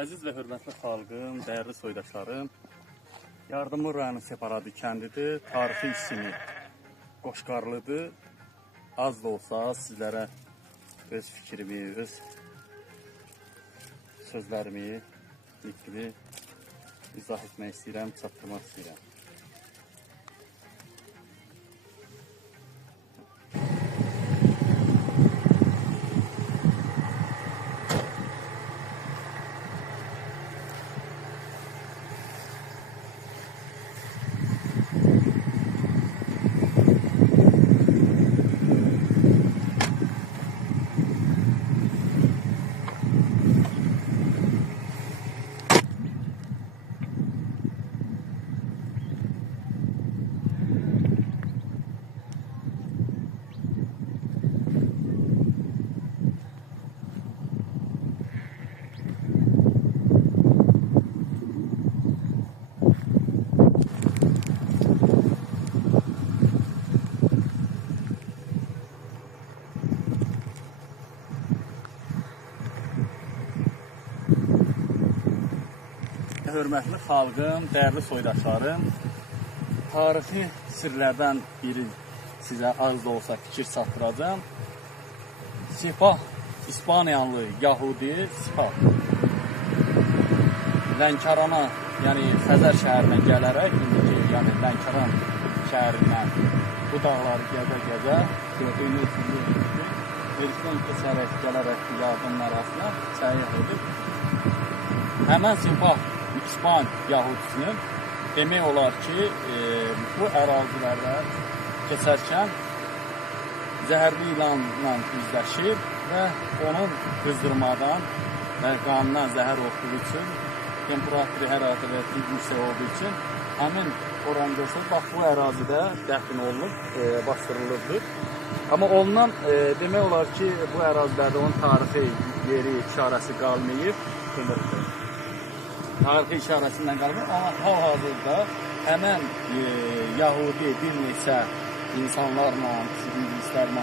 Əziz və hörmətli xalqım, dəyərli soydaşlarım, Yardımlı rayonu Separadı kəndidir, tarixi ismi Qoşqarlıdır. Az da olsa sizlərə öz fikrimi, öz sözlərimi, fikrimi izah etmək istəyirəm, çatdırmaq istəyirəm. Hörmətli xalqım, dəyərli soydaşlarım, tarixi sirlərdən biri sizə az da olsa fikir çatdıracağım. Sipah, İspaniyalı Yahudi Sipah Lənkərana, yəni Xəzər şəhərinə gələrək, yəni Lənkəran şəhərindən bu dağları gəzə-gəzə gördüyünüz kimi Erikdən keçərək gələrək yardım arasına səyyah edib. Həmən Sipah İspan Yahudisinin demək olar ki, bu ərazilərdə keçərkən zəhərli ilanla üzləşir və onun qızdırmadan və qanından zəhər olduğu üçün, temperatürü hərarəti yüksək olduğu üçün həmin oranı görsək, bax bu ərazidə dəfn olunub, bastırılıbdır. Amma ondan demək olar ki, bu ərazilərdə onun tarixi yeri, işarəsi qalmayıb, tarixi işarəsindən qalmır, amma hal-hazırda həmən Yahudi bir neçə insanlarla, sivilistlərlə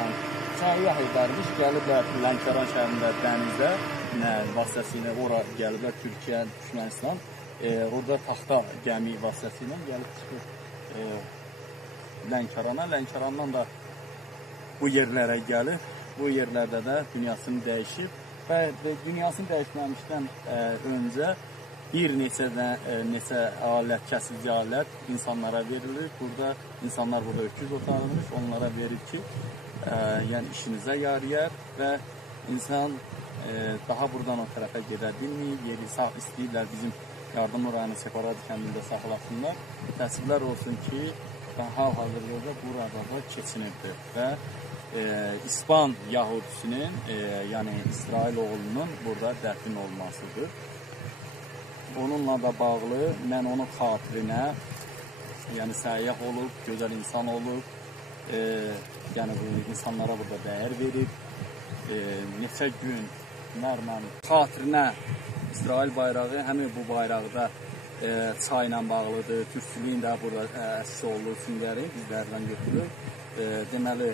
səyyah edərmiş, gəliblər Lənkəran şəhərində dənizdə vasitəsilə ora gəliblər, Türkiyə, Türkmənistan, orada taxta gəmi vasitəsilə gəlib çıxır Lənkərana. Lənkərandan da bu yerlərə gəlir, bu yerlərdə də dünyasını dəyişib və dünyasını dəyişməmişdən öncə bir neçə alət, kəsici alət insanlara verilir. Burada insanlar öküz otarılmış, onlara verir ki, yəni işinizə yarayar və insan daha buradan o tərəfə gedə bilməyib, yeri sağ istəyirlər bizim Yardımlı rayonu Separadı kəndində saxlasınlar. Təəssüflər olsun ki, hal-hazırda burada da keçinibdir və İspan Yahudisinin, yəni İsrail oğlunun burada dəfn olmasıdır. Onunla da bağlı mən onun xatirinə, yəni səyyah olub, gözəl insan olub, yəni bu insanlara burada dəyər verib, neçə günlərlə xatirinə İsrail bayrağı, həmin bu bayraqda çay ilə bağlıdır, türkçülüyün də burada əsis olunur, süngəri bizlərdən götürür. Deməli,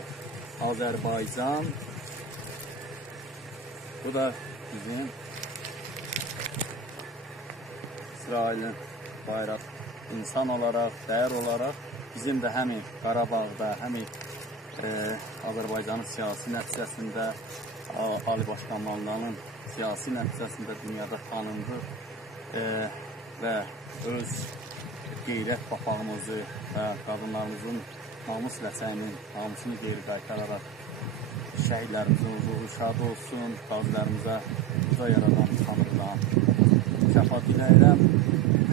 Azərbaycan, bu da bizim İsrailin bayraq, insan olaraq, dəyər olaraq bizim də həmin Qarabağda, həmin Azərbaycanın siyasi nəticəsində, Ali Baş Komandanın siyasi nəticəsində dünyada tanındı və öz qeyrət papağımızı və qadınlarımızın namus ləçəyinin namusunu geri qaytararaq şəhidlərimizin ruhu şad olsun, qazilərimizə uca yaradan Tanrıdan şəfaat diləyirəm.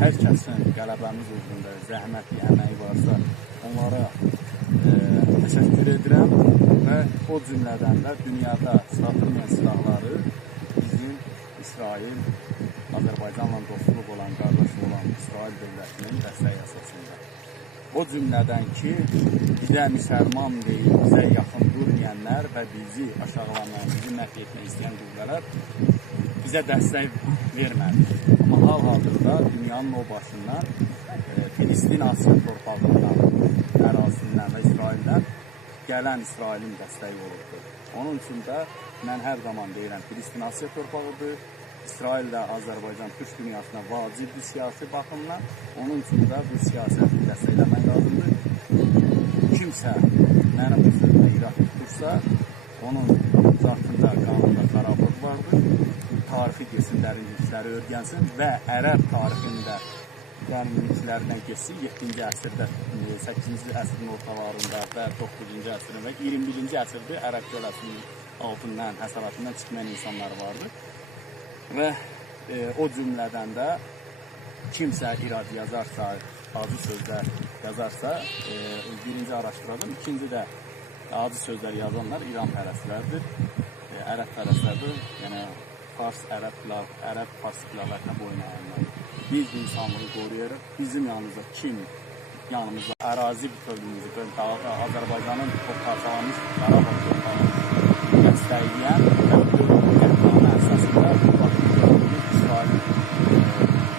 Hər kəsin qələbəmiz uğrunda zəhməti, əməyi varsa onlara təşəkkür edirəm və o cümlədən də dünyada satılmayan silahları bizim İsrail, Azərbaycanla dostluq olan, qardaş olan İsrail dövlətinin dəstəyi əsasında. O cümlədən ki, bizə müsəlman deyil, bizə yaxın durmayanlar və bizi aşağılamaq, bizi məhv etmək istəyən qüvvələr bizə dəstək vermədi. Amma hal-hazırda dünyanın o başından Filistin Asiya torpağından, ərazisindən və İsraildən gələn İsrailin dəstəyi olubdur. Onun üçün də mən hər zaman deyirəm, Filistin Asiya torpağıdır, İsrail və Azərbaycan türk dünyasına vacibdir siyasi baxımdan. Onun üçün də bu siyasəti dəstəkləmək lazımdır. Kimsə mənim özümdə irad tutursa, onun zatında, qanunda xarablıq vardır. Tarixi geçsin, dərinlikləri öyrənsin və ərəb tarixində dərinliklərindən geçsin. 7-ci əsrdə, 8-ci əsrin ortalarında və 9-cu əsrin və 21-ci əsrdə ərəb göləsinin altından, həsaratından çıxmayan insanlar vardı. Və o cümlədən də kimsə irad yazarsa, acı sözlər yazarsa, birinci araşdıralım. İkinci də acı sözlər yazanlar İran pərəstlərdir, ərəb pərəstlərdir. Yəni, ərəb fars filalarına boyun alanlar. Biz insanlığı qoruyarıq. Bizim yanımızda kim yanımızda ərazi bütövlüyümüzü, Azərbaycanın parçalanmış Qarabağ torpağını dəstəkləyən qətnamə əsasında İsrail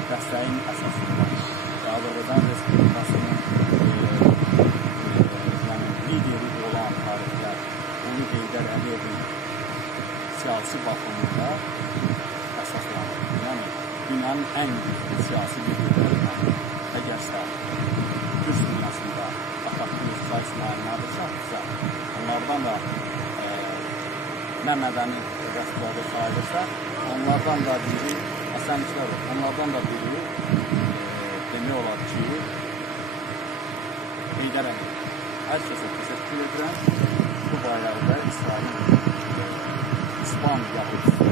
dəstəyin əsasında Azərbaycan Respublikasının lideri olan tarixlər Ulu Heydər Əliyevin siyasi baxımında əsaslanır. Yəni, dünyanın ən güclü siyasi liderlərindən əgərsə Türk dünyasında Atatürk İsrail İsmail şahıdsa, onlardan da nə mədəni rəsmiyyədə sayılırsa, onlardan da biri Həsən İşlərov, onlardan da biri demək olar ki, Heydər Əliyev. Hər kəsə təşəkkür edirəm. Bu bayrağı da İsrailin İspan yahudisi